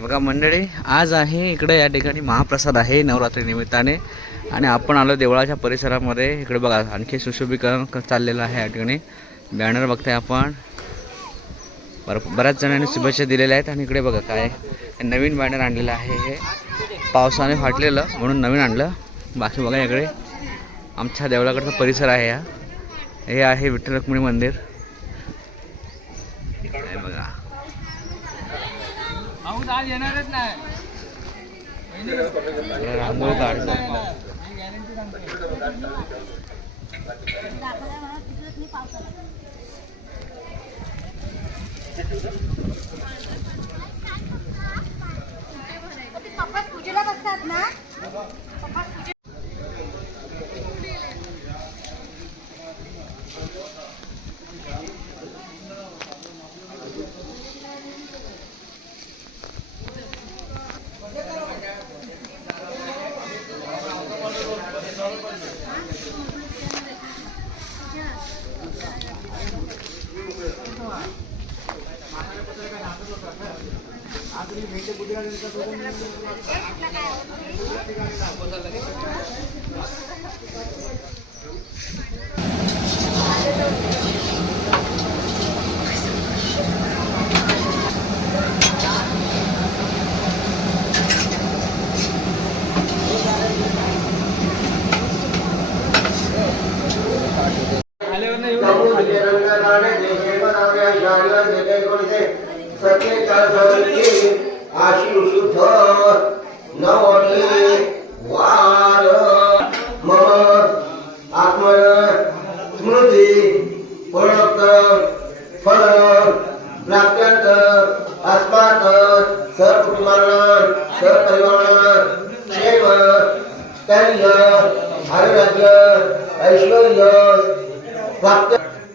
बघा मंडळी, आज आहे इकडे या ठिकाणी महाप्रसाद आहे नवरात्री निमित्ताने आणि आपण आलो देवळाच्या परिसरामध्ये. इकडे बघा आणखी सुशोभीकरण चाललेलं आहे या ठिकाणी. बॅनर बघताय आपण, बऱ्याच जणांनी शुभेच्छा दिलेल्या आहेत. आणि इकडे बघा काय नवीन बॅनर आणलेलं आहे. हे पावसाने फाटलेलं म्हणून नवीन आणलं. बाकी बघा इकडे आमच्या देवळाकडचा परिसर आहे. हे आहे विठ्ठल रुक्मिणी मंदिर. बघा येणारच नाही रांगोळी काढतो. पूजेला बसतात ना.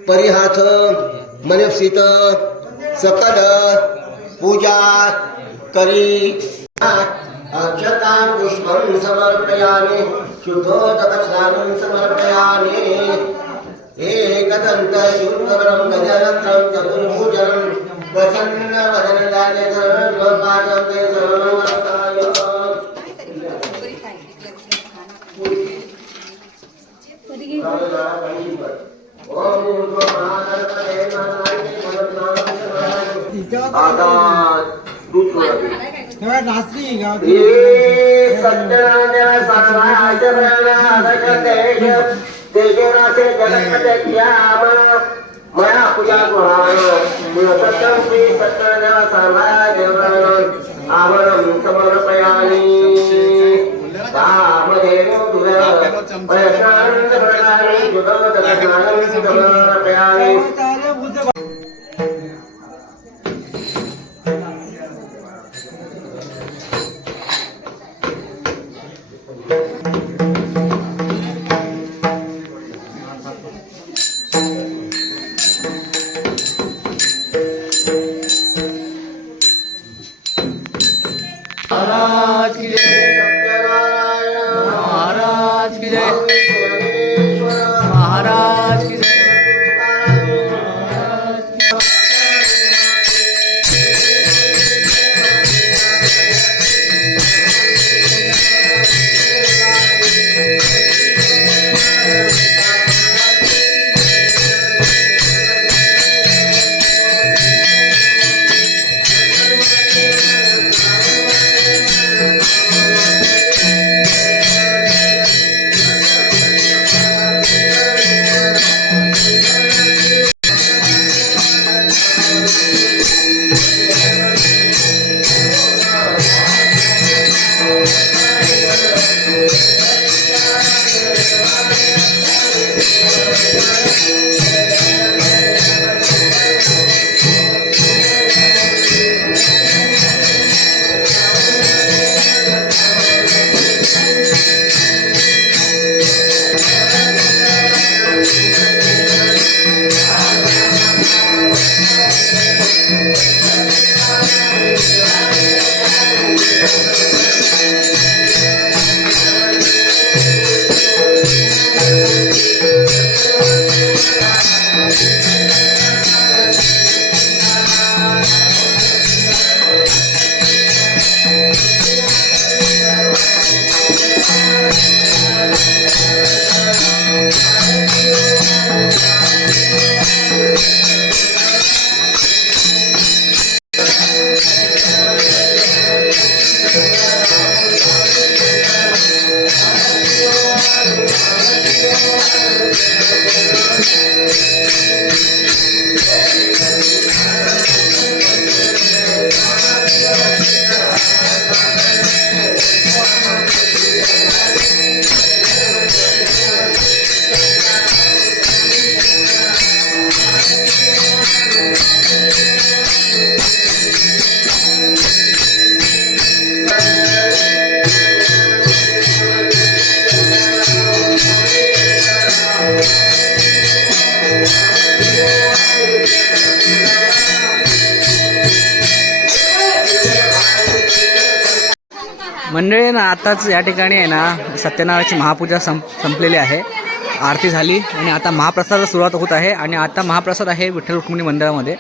परिहाथ मनस्सित सकल पूजा करी अक्षता पुष्पं समर्पयामि शुद्धोदक स्नानं समर्पयामि एकदन्त शुद्धवरं गजरत्रं चतुर्भुजं प्रसन्नवदनदाय सर्वपादं ते सर्वमङ्गलाय. मया पूजा आवरणं समर्पयामि. महाराज की जय, महाराज की जय, महाराज की जय. मंडळी ना आताच या ठिकाणी आहे ना सत्यनारायणाची महापूजा संपलेली आहे. आरती झाली आणि आता महाप्रसादाला सुरुवात होत आहे. आणि आता महाप्रसाद आहे विठ्ठल रुक्मिणी मंदिरामध्ये.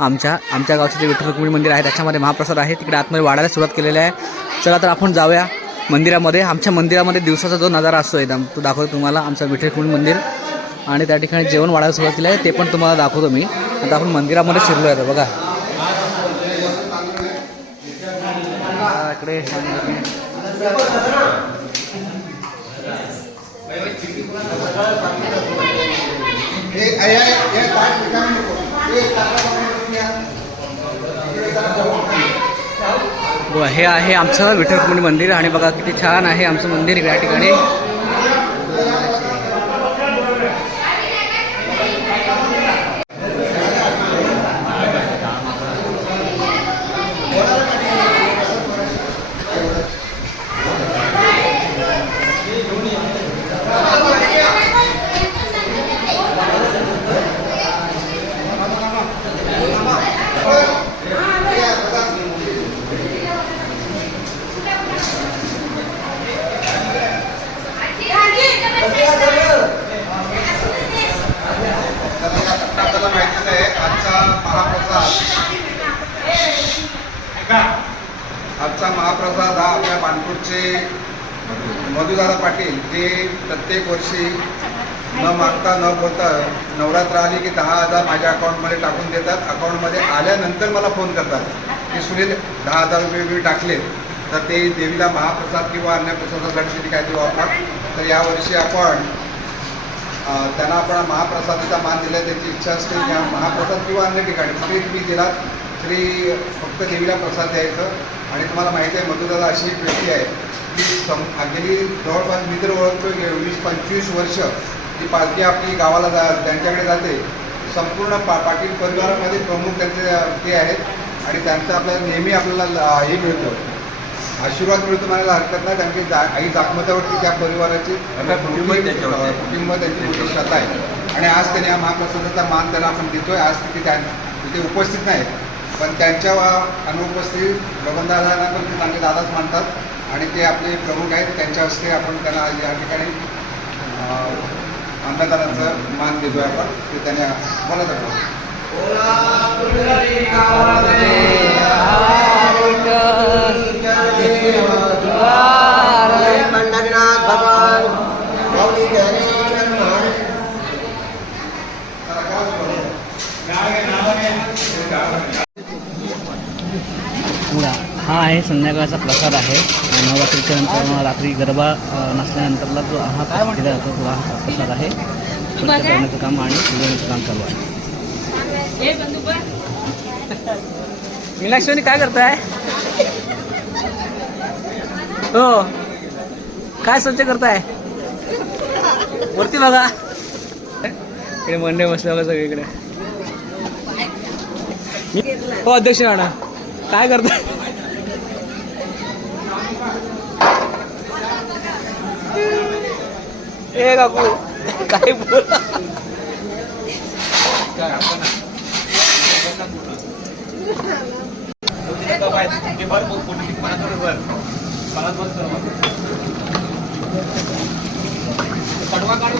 आमच्या गावचं जे विठ्ठल रुक्मिणी मंदिर आहे त्याच्यामध्ये महाप्रसाद आहे. तिकडे आतमध्ये वाढायला सुरुवात केलेली आहे. चला तर आपण जाऊया मंदिरामध्ये. आमच्या मंदिरामध्ये दिवसाचा जो नजारा असतो एकदम तो दाखवतो तुम्हाला, आमचं विठ्ठल रुक्मिणी मंदिर. आणि त्या ठिकाणी जेवण वाढायला सुरुवात केली आहे ते पण तुम्हाला दाखवतो मी. आता आपण मंदिरामध्ये शिरलो आहे बघा. इकडे हे आहे आमचं विठ्ठल रुक्मिणी मंदिर. आणि बघा किती छान आहे आमचं मंदिर या ठिकाणी. आजचा महाप्रसाद हा आपल्या मानपूरचे मधुदादा पाटील हे प्रत्येक वर्षी न मागता न बोलता नवरात्र आली की 10,000 माझ्या अकाउंटमध्ये टाकून देतात. अकाउंटमध्ये आल्यानंतर मला फोन करतात की सुनील 10,000 रुपये मी टाकले तर ते देवीला महाप्रसाद किंवा अन्य प्रसादासाठी काहीतरी वापर. तर यावर्षी आपण त्यांना आपण महाप्रसादाचा मान दिला. त्यांची इच्छा असते की महाप्रसाद किंवा अन्य ठिकाणी कुठेही तुम्ही गेलात तरी फक्त देवीला प्रसाद द्यायचं. आणि तुम्हाला माहिती आहे मधुदादा अशी एक व्यक्ती आहे की गेली जवळपास मी तर ओळखतो 20-25 वर्ष ती पालखी आपली गावाला त्यांच्याकडे जाते. संपूर्ण पाटील परिवारामध्ये प्रमुख त्यांचे ते आहेत आणि त्यांचं आपल्याला नेहमी आपल्याला हे मिळतं, आशीर्वाद मिळतो म्हणायला हरकत नाही. कारण की आई जागमतावरती त्या परिवाराची कुटुंब त्यांची मोठी श्रद्धा आहे. आणि आज त्यांनी हा महाप्रसादाचा मान त्यांना आपण देतो आहे. आज तिथे उपस्थित नाही पण त्यांच्या अनुपस्थित बबनदादांना पण ते चांगले दादाच मानतात आणि ते आपले प्रमुख आहेत. त्यांच्या हस्ते आपण त्यांना या ठिकाणी अन्नदानाचा मान देतो आहे आपण. ते त्यांनी बोलत पंढरीनाथ भगवान मौली ज्ञानेश्वर महाराज. हा आहे संध्याकाळचा प्रसाद आहे. नवरात्रीच्या नंतर रात्री गरबा नसल्यानंतरला जो हा प्रसाद दिला जातो तो हा प्रसाद आहे. स्वच्छ करण्याचं काम आणि शिजवण्याचं काम चालू आहे. मीनाक्षी काय करताय? हो काय स्वच्छ करताय? वरती बघा इकडे मंडे बसले बघा सगळीकडे. हो अध्यक्ष मॅडम काय करताय? ए काकू काय बोल कडवा काढू